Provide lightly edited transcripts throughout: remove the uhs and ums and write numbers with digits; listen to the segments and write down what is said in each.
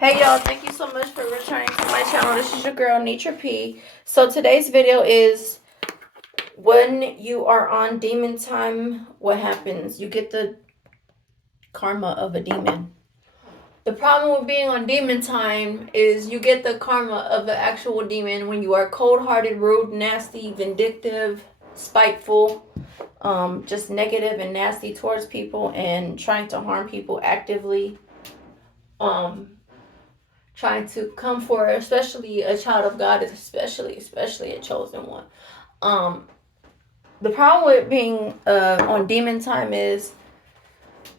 Hey y'all, thank you so much for returning to my channel. This is your girl Nature P. So today's video is when you are on demon time, what happens? You get the karma of a demon. The problem with being on demon time is you get the karma of the actual demon when you are cold-hearted, rude, nasty, vindictive, spiteful, just negative and nasty towards people and trying to harm people actively. Trying to come for, especially a child of God, is especially a chosen one. The problem with being on demon time is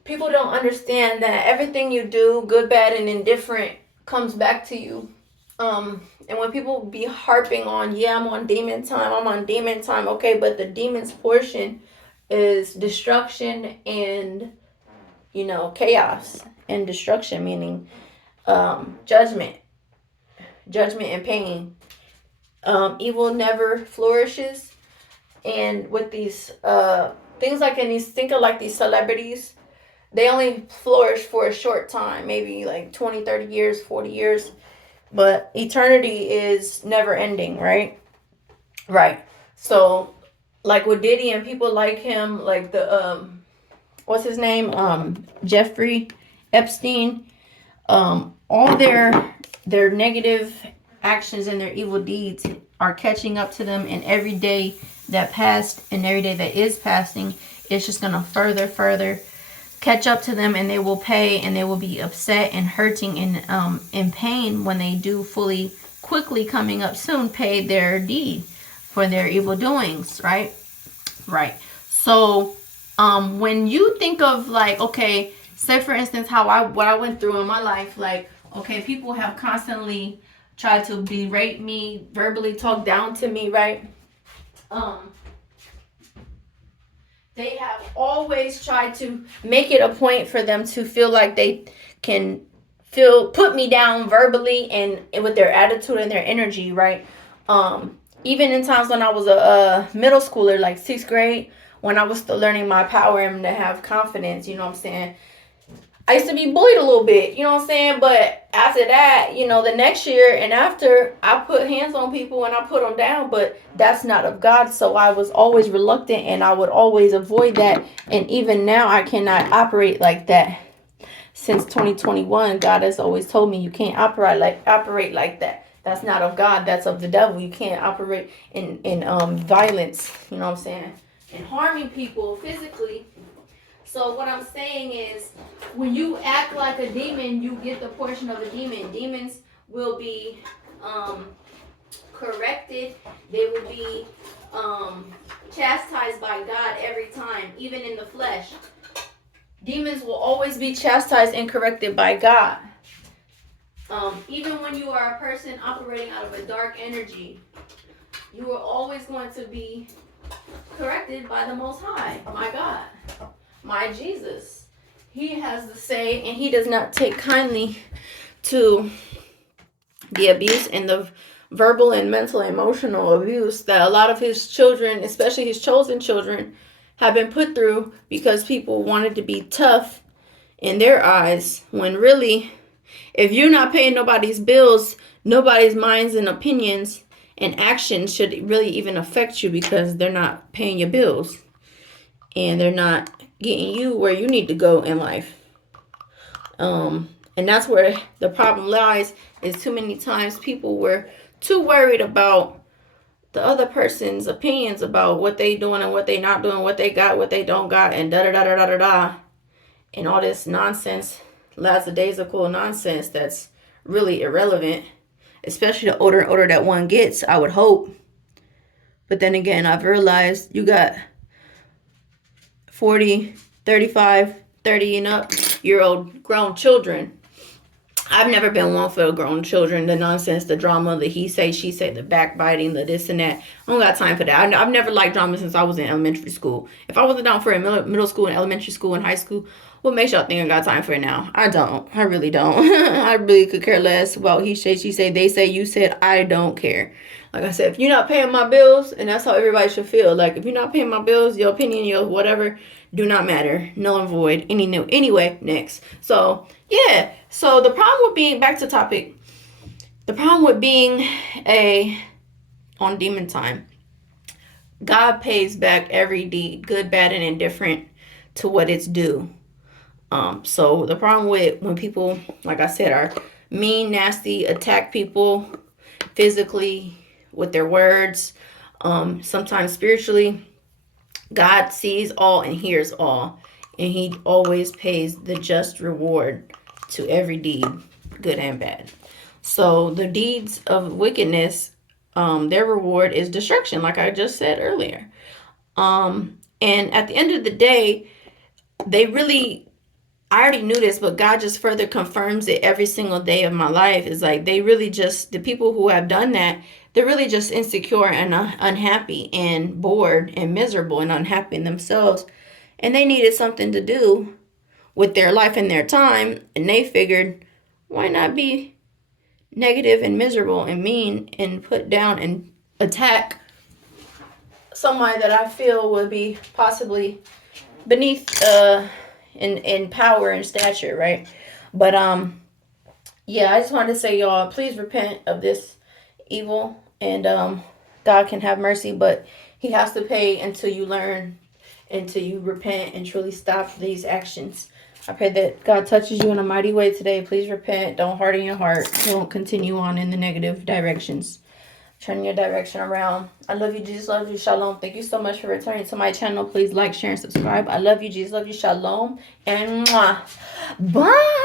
people don't understand that everything you do, good, bad, and indifferent, comes back to you. And when people be harping on, yeah, I'm on demon time, okay, but the demon's portion is destruction and, chaos and destruction, meaning judgment and pain. Evil never flourishes, and with these things like think of like these celebrities, they only flourish for a short time, maybe like 20, 30 years, 40 years, but eternity is never ending, right? So like with Diddy and people like him, like the what's his name, Jeffrey Epstein, all their negative actions and their evil deeds are catching up to them, and every day that passed and every day that is passing, it's just going to further catch up to them, and they will pay, and they will be upset and hurting and in pain when they do quickly coming up soon pay their deed for their evil doings, right? So when you think of, like, okay, say for instance what I went through in my life, like, okay, people have constantly tried to berate me, verbally talk down to me, right? They have always tried to make it a point for them to feel like they can put me down verbally and with their attitude and their energy, right? Even in times when I was a middle schooler, like 6th grade, when I was still learning my power and to have confidence, you know what I'm saying? I used to be bullied a little bit, you know what I'm saying? But after that, the next year and after, I put hands on people and I put them down, but that's not of God. So I was always reluctant and I would always avoid that. And even now I cannot operate like that. Since 2021, God has always told me you can't operate like that. That's not of God, that's of the devil. You can't operate in violence, you know what I'm saying? And harming people physically. So what I'm saying is, when you act like a demon, you get the portion of a demon. Demons will be corrected. They will be chastised by God every time, even in the flesh. Demons will always be chastised and corrected by God. Even when you are a person operating out of a dark energy, you are always going to be corrected by the Most High, my God. My Jesus. He has the say, and he does not take kindly to the abuse and the verbal and mental and emotional abuse that a lot of his children, especially his chosen children, have been put through because people wanted to be tough in their eyes, when really, if you're not paying nobody's bills, nobody's minds and opinions and actions should really even affect you, because they're not paying your bills and they're not getting you where you need to go in life. And that's where the problem lies, is too many times people were too worried about the other person's opinions about what they doing and what they not doing, what they got, what they don't got, and da-da-da-da-da-da-da. And all this nonsense, lackadaisical nonsense that's really irrelevant, especially the older and older that one gets, I would hope. But then again, I've realized you got 40, 35, 30 and up year old grown children. I've never been one for grown children, the nonsense, the drama, the he say, she say, the backbiting, the this and that. I don't got time for that. I've never liked drama since I was in elementary school. If I wasn't down for it in middle school and elementary school and high school, What makes y'all think I got time for it now? I don't. I really don't. I really could care less about he say, she say, they say, you said. I don't care. Like I said, if you're not paying my bills, and that's how everybody should feel. Like, if you're not paying my bills, your opinion, your whatever, do not matter. Null and void. Anyway, next. So, yeah. So, the problem with being, back to topic, the problem with being on demon time, God pays back every deed, good, bad, and indifferent, to what it's due. So the problem with when people, like I said, are mean, nasty, attack people physically with their words, sometimes spiritually, God sees all and hears all, and he always pays the just reward to every deed, good and bad. So the deeds of wickedness, their reward is destruction, like I just said earlier. And at the end of the day, they really, I already knew this, but God just further confirms it every single day of my life. Is like, they really just, the people who have done that, they're really just insecure and unhappy and bored and miserable and unhappy in themselves. And they needed something to do with their life and their time. And they figured, why not be negative and miserable and mean and put down and attack somebody that I feel would be possibly beneath in power and stature, right? But yeah, I just wanted to say, y'all, please repent of this evil, and God can have mercy, but he has to pay until you learn, until you repent and truly stop these actions. I pray that God touches you in a mighty way today. Please repent. Don't harden your heart. Don't continue on in the negative directions. Turn your direction around. I love you, Jesus. Love you. Shalom. Thank you so much for returning to my channel. Please like, share, and subscribe. I love you, Jesus. Love you. Shalom. And mwah. Bye.